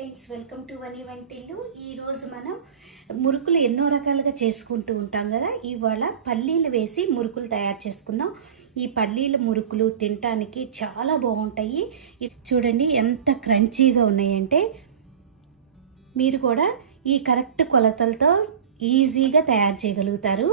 Friends, welcome to వని వంటిల్లు. ఈరోజు మనం మురుకులు ఎన్నో రకాలుగా చేసుకుంటూ ఉంటాం కదా. ఇవాళ పల్లీలు వేసి మురుకులు తయారు చేసుకుందాం. ఈ పల్లీల మురుకులు తినడానికి చాలా బాగుంటాయి. చూడండి ఎంత క్రంచీగా ఉన్నాయంటే మీరు కూడా ఈ కరెక్ట్ కొలతలతో ఈజీగా తయారు చేయగలుగుతారు.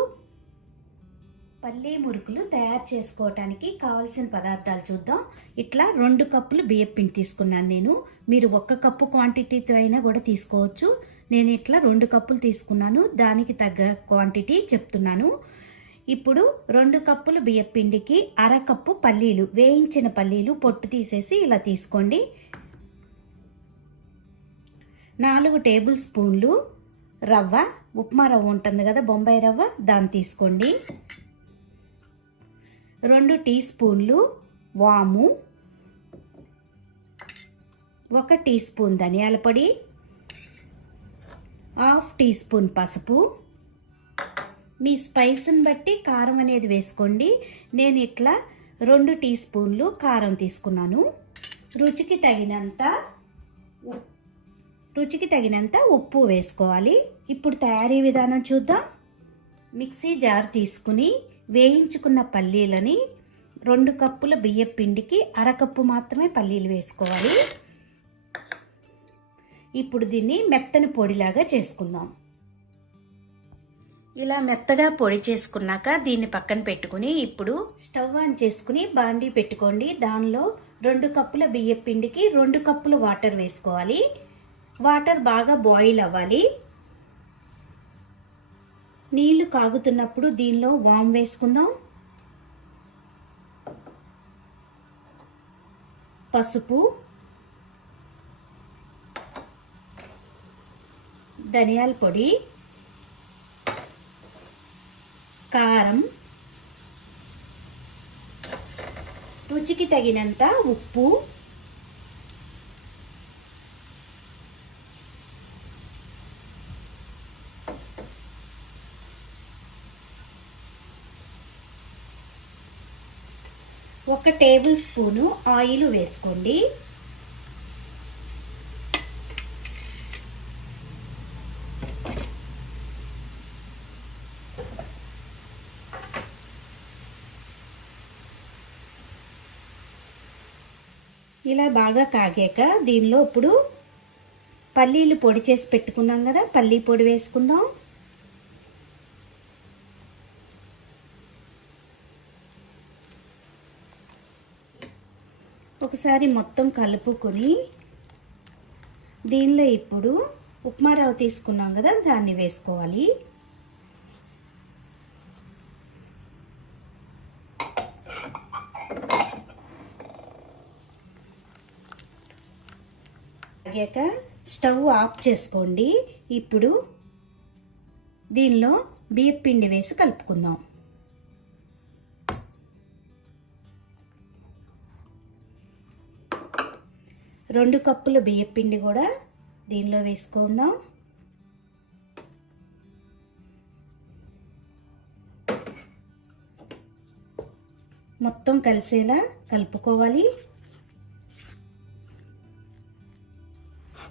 పల్లీ మురుకులు తయారు చేసుకోవటానికి కావాల్సిన పదార్థాలు చూద్దాం. ఇట్లా 2 కప్పులు బియ్యం పిండి తీసుకున్నాను నేను. మీరు 1 కప్పు క్వాంటిటీతో అయినా కూడా తీసుకోవచ్చు. నేను ఇట్లా 2 కప్పులు తీసుకున్నాను. దానికి తగ్గ క్వాంటిటీ చెప్తున్నాను. ఇప్పుడు 2 కప్పులు బియ్యం పిండికి 1/2 కప్పు పల్లీలు, వేయించిన పల్లీలు పొట్టు తీసేసి ఇలా తీసుకోండి. 4 టేబుల్ స్పూన్లు రవ్వ, ఉప్మా రవ్వ ఉంటుంది కదా, బొంబాయి రవ్వ, దాన్ని తీసుకోండి. 2 టీ స్పూన్లు వాము, 1 టీ స్పూన్ ధనియాల పొడి, 1/2 టీ స్పూన్ పసుపు. మీ స్పైస్ని బట్టి కారం అనేది వేసుకోండి. నేను ఇట్లా 2 టీ స్పూన్లు కారం తీసుకున్నాను. రుచికి తగినంత ఉప్పు వేసుకోవాలి. ఇప్పుడు తయారీ విధానం చూద్దాం. మిక్సీ జార్ తీసుకుని వేయించుకున్న పల్లీలని 2 కప్పుల బియ్యం పిండికి 1/2 కప్పు మాత్రమే పల్లీలు వేసుకోవాలి. ఇప్పుడు దీన్ని మెత్తని పొడిలాగా చేసుకుందాం. ఇలా మెత్తగా పొడి చేసుకున్నాక దీన్ని పక్కన పెట్టుకుని ఇప్పుడు స్టవ్ ఆన్ చేసుకుని బాండీ పెట్టుకోండి. దానిలో 2 కప్పుల బియ్యం పిండికి 2 కప్పుల వాటర్ వేసుకోవాలి. వాటర్ బాగా బాయిల్ అవ్వాలి. నీళ్లు కాగుతున్నప్పుడు దీనిలో వాము వేసుకుందాం, పసుపు, ధనియాల పొడి, కారం, రుచికి తగినంత ఉప్పు, ఒక టేబుల్ స్పూను ఆయిల్ వేసుకోండి. ఇలా బాగా కాగాక దీనిలో ఇప్పుడు పల్లీలు పొడి చేసి పెట్టుకున్నాం కదా, పల్లీ పొడి వేసుకుందాం. ఒకసారి మొత్తం కలుపుకొని దీనిలో ఇప్పుడు ఉప్మా రవ్వ తీసుకున్నాం కదా, దాన్ని వేసుకోవాలి. అయ్యాక స్టవ్ ఆఫ్ చేసుకోండి. ఇప్పుడు దీనిలో బియ్యం పిండి వేసి కలుపుకుందాం. రెండు కప్పుల బియ్యం పిండి కూడా దీనిలో వేసుకుందాం. మొత్తం కలిసేలా కలుపుకోవాలి.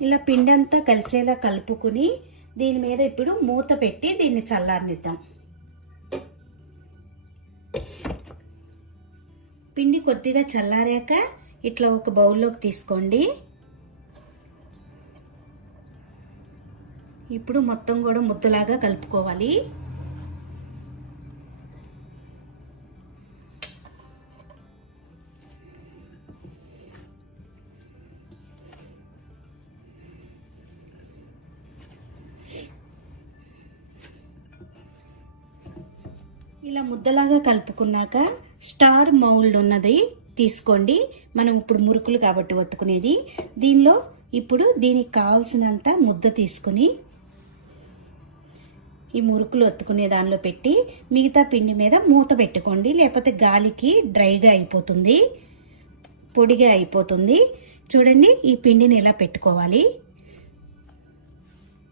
ఇలా పిండి అంతా కలిసేలా కలుపుకుని దీని మీద ఇప్పుడు మూత పెట్టి దీన్ని చల్లారనిద్దాం. పిండి కొద్దిగా చల్లారాక ఇట్లా ఒక బౌల్లోకి తీసుకోండి. ఇప్పుడు మొత్తం కూడా ముద్దలాగా కలుపుకోవాలి. ఇలా ముద్దలాగా కలుపుకున్నాక స్టార్ మౌల్డ్ ఉన్నది తీసుకోండి. మనం ఇప్పుడు మురుకులు కాబట్టి ఒత్తుకునేది. దీనిలో ఇప్పుడు దీనికి కావాల్సినంత ముద్ద తీసుకుని ఈ మురుకులు ఒత్తుకునే దానిలో పెట్టి మిగతా పిండి మీద మూత పెట్టుకోండి. లేకపోతే గాలికి డ్రైగా అయిపోతుంది, పొడిగా అయిపోతుంది. చూడండి, ఈ పిండిని ఇలా పెట్టుకోవాలి.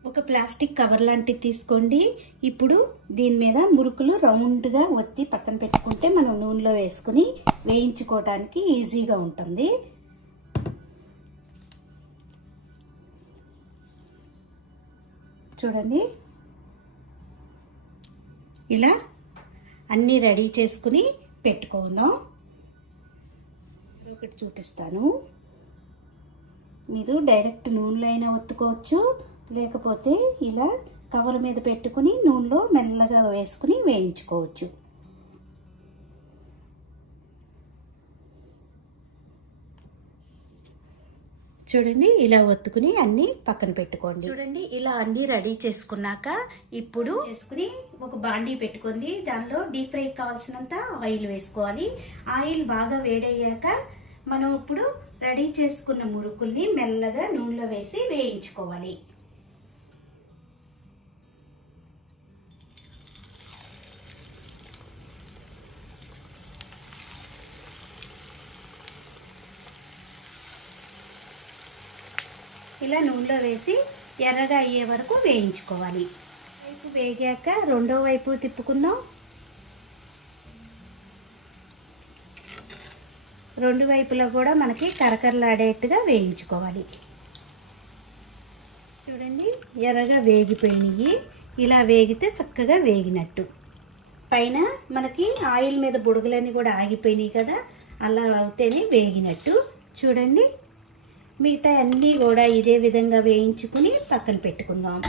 ఒక ప్లాస్టిక్ కవర్ లాంటిది తీసుకోండి. ఇప్పుడు దీని మీద మురుకులు రౌండ్గా ఒత్తి పక్కన పెట్టుకుంటే మనం నూనెలో వేసుకుని వేయించుకోవడానికి ఈజీగా ఉంటుంది. చూడండి, ఇలా అన్నీ రెడీ చేసుకుని పెట్టుకుందాం. ఒకటి చూపిస్తాను. మీరు డైరెక్ట్ నూనెలో అయినా ఒత్తుకోవచ్చు, లేకపోతే ఇలా కవర్ మీద పెట్టుకుని నూనెలో మెల్లగా వేసుకుని వేయించుకోవచ్చు. చూడండి, ఇలా ఒత్తుకుని అన్నీ పక్కన పెట్టుకోండి. చూడండి, ఇలా అన్నీ రెడీ చేసుకున్నాక ఇప్పుడు చేసుకుని ఒక బాండీ పెట్టుకుంది. దానిలో డీప్ ఫ్రై కావాల్సినంత ఆయిల్ వేసుకోవాలి. ఆయిల్ బాగా వేడయ్యాక మనం ఇప్పుడు రెడీ చేసుకున్న మురుకుల్ని మెల్లగా నూనెలో వేసి వేయించుకోవాలి. ఇలా నూనెలో వేసి ఎర్రగా అయ్యే వరకు వేయించుకోవాలి. వైపు వేగాక రెండో వైపు తిప్పుకుందాం. రెండు వైపులో కూడా మనకి కరకరలాడేట్టుగా వేయించుకోవాలి. చూడండి, ఎర్రగా వేగిపోయినాయి. ఇలా వేగితే చక్కగా వేగినట్టు. పైన మనకి ఆయిల్ మీద బుడగలన్నీ కూడా ఆగిపోయినాయి కదా, అలా అవుతేనే వేగినట్టు. చూడండి, మిగతా అన్నీ కూడా ఇదే విధంగా వేయించుకుని పక్కన పెట్టుకుందాం.